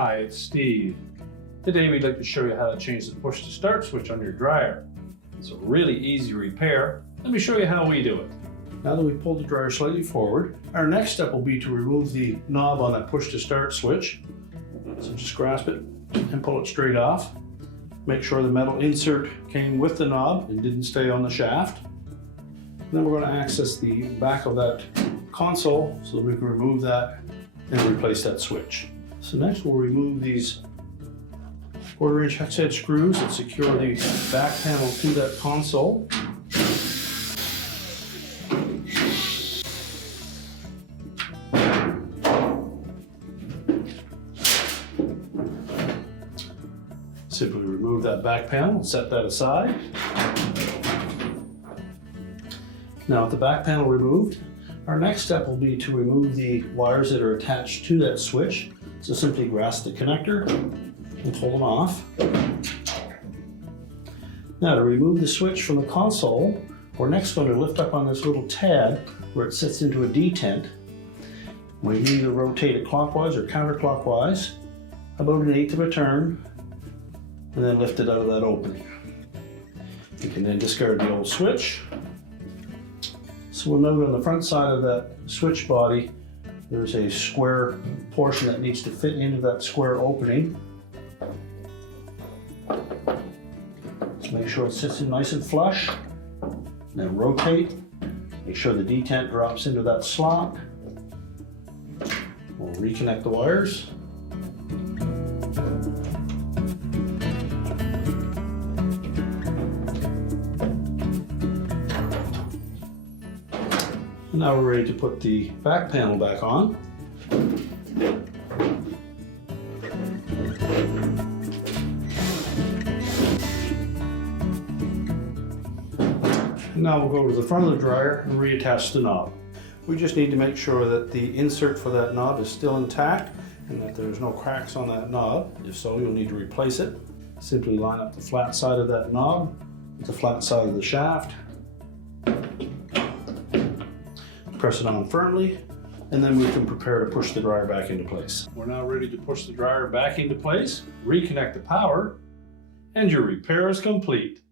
Hi, it's Steve. Today we'd like to show you how to change the push to start switch on your dryer. It's a really easy repair. Let me show you how we do it. Now that we've pulled the dryer slightly forward, our next step will be to remove the knob on that push to start switch. So just grasp it and pull it straight off. Make sure the metal insert came with the knob and didn't stay on the shaft. And then we're going to access the back of that console so that we can remove that and replace that switch. So next we'll remove these 1/4" hex head screws that secure the back panel to that console. Simply remove that back panel and set that aside. Now with the back panel removed, our next step will be to remove the wires that are attached to that switch. So simply grasp the connector and pull them off. Now to remove the switch from the console, we're next going to lift up on this little tab where it sits into a detent. We can either rotate it clockwise or counterclockwise, about 1/8 of a turn, and then lift it out of that opening. You can then discard the old switch. So we'll note on the front side of that switch body, there's a square portion that needs to fit into that square opening. So make sure it sits in nice and flush. Then rotate. Make sure the detent drops into that slot. We'll reconnect the wires. And now we're ready to put the back panel back on. And now we'll go to the front of the dryer and reattach the knob. We just need to make sure that the insert for that knob is still intact and that there's no cracks on that knob. If so, you'll need to replace it. Simply line up the flat side of that knob with the flat side of the shaft. Press it on firmly, and then we can prepare to push the dryer back into place. We're now ready to push the dryer back into place, reconnect the power, and your repair is complete.